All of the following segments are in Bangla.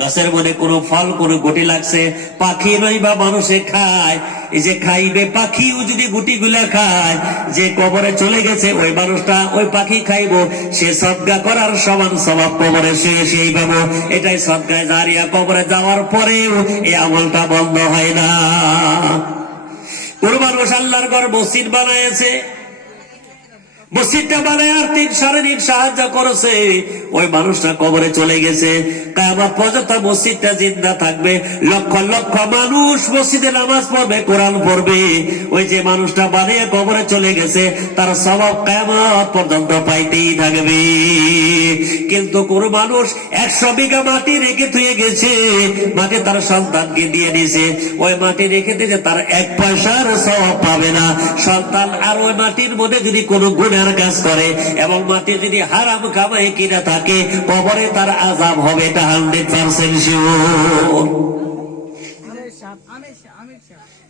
গাছের মধ্যে কোনো ফল কোনো গুটি লাগছে, পাখি নই বা মানুষে খায়, এই যে খাইবে পাখিও যদি গুটি গুলা খায়, যে কবরে চলে গেছে ওই মানুষটা ওই পাখি খাইব, সে সদকা করার সমান স্বভাব কবরে শুয়ে সেই পাবো। এটাই সদকায়ে জারিয়া। কবরে যাওয়ার পরেও এই আমলটা বন্ধ হয় না। কোন মানুষ আল্লাহর ঘর মসজিদ বানাইছে, মসজিদটা বানায় আর্থিক শারীরিক সাহায্য করেছে, ওই মানুষটা কবরে চলে গেছে। কিয়ামত পর্যন্ত মসজিদটা জিন্দা থাকবে, লক্ষ লক্ষ মানুষ মসজিদে নামাজ পড়বে, কোরআন পড়বে। ওই যে মানুষটা বানিয়ে কবরে চলে গেছে তার স্বভাব কিয়ামত পর্যন্ত পাইতেই থাকবে। কিন্তু কোন মানুষ 100 বিঘা মাটি রেখে থুয়ে গেছে, মাটি তার সন্তানকে দিয়ে দিয়েছে, ওই মাটি রেখে দিয়েছে, তার 1 পয়সার স্বভাব পাবে না। সন্তান আর ওই মাটির মধ্যে যদি কোনো গুনাহ কাজ করে এবং মাটি যদি হারাম কামাই কিনা থাকে, কবরে তার আযাব হবে, এটা 100% শিওর।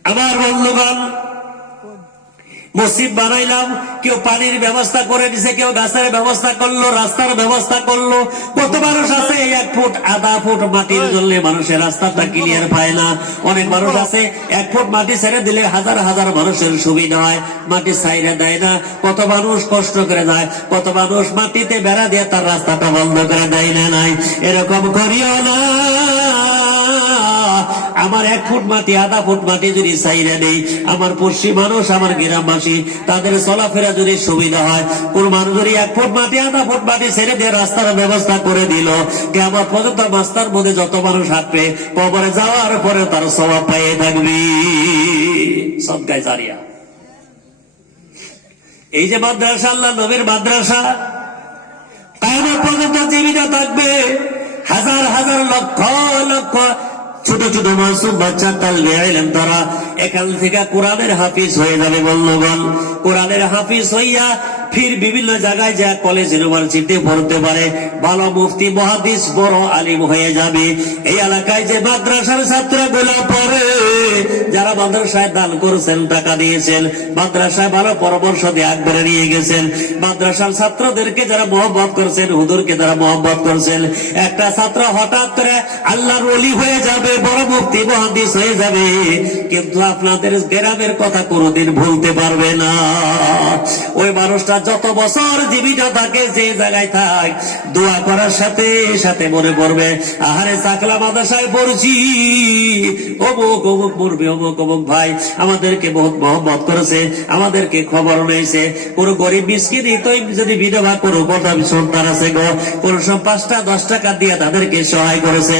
আমার বন্ধুগণ, মসজিদ বানাইলাম, কেউ পানির ব্যবস্থা করে দিছে, কেউ গাছের ব্যবস্থা করলো, রাস্তার ব্যবস্থা করলো। কত মানুষ আছে 1 ফুট আধা ফুট মাটির জন্য মানুষের রাস্তাটা ক্লিয়ার পায় না। অনেক মানুষ আছে 1 ফুট মাটি ছেড়ে দিলে হাজার হাজার মানুষের সুবিধা হয়, মাটি ছাইড়ে দেয় না। কত মানুষ কষ্ট করে যায়, কত মানুষ মাটিতে বেড়া দিয়ে তার রাস্তাটা বন্ধ করে দেয় না। নাই এরকম করিও না। আমার 1 ফুট মাটি আধা ফুট মাটি যদি ছাইড়ে নেই, আমার পশ্চিম মানুষ আমার গ্রামবাসী তাদের চলাফেরা যদি সুবিধা হয়, কোন মানুষ যদি 1 ফুট মাটি আধা ফুট মাটি ছেড়ে দিয়ে রাস্তার ব্যবস্থা করে দিল, কিয়ামত পর্যন্ত রাস্তার মধ্যে যত মানুষ হাঁটবে কবরে যাওয়ার পরে তার সওয়াব পেয়ে থাকবে। সদকায়ে জারিয়া। এই যে মাদ্রাসা, আল্লাহ নবীর মাদ্রাসা কিয়ামত পর্যন্ত জীবিত থাকবে। হাজার হাজার লক্ষ লক্ষ ছোট ছোট মাসুম বাচ্চা তালবে ইলম, তারা এখান থেকে কোরআনের হাফিজ হয়ে যাবে। বন্ধুগণ, কোরআনের হাফিজ হইয়া ফির বিভিন্ন জায়গায় যা কলেজ ইউনিভার্সিটি পড়তে পারে, ভালো মুফতি মুহাদ্দিস বড় আলিম হয়ে যাবে। এই এলাকায় যে মাদ্রাসার ছাত্রগুলো পড়ে, যারা মাদ্রাসায় দান করেছেন, টাকা দিয়েছেন, মাদ্রাসায় ভালো পরামর্শ দিয়ে আগবাড়ে নিয়ে গেছেন, মাদ্রাসার ছাত্রদেরকে যারা মহব্বত করছেন, হুজুরকে যারা মহব্বত করছেন, একটা ছাত্র হঠাৎ করে আল্লাহর ওলি হয়ে যাবে, বড় মুফতি মুহাদ্দিস হয়ে যাবে, কিন্তু আপনাদের গ্রামের কথা কোনোদিন ভুলতে পারবে না। ওই মানুষটা যত বছর জীবিত থাকে, যে জায়গায় থাক, দোয়া করার সাথে সাথে মনে পড়বে, আহারে চাকলা মাদ্রাসায় পড়ছি, অমুক অমুক পড়বে, অমুক অমুক ভাই আমাদেরকে বহুত মহব্বত করেছে, আমাদেরকে খবর নিয়েছে। কোন গরিব মিসকিন যদি বিধবা কোনো কথা সন্তান আছে গো, কোন সব 5টা 10 টাকা দিয়ে তাদেরকে সহায় করেছে।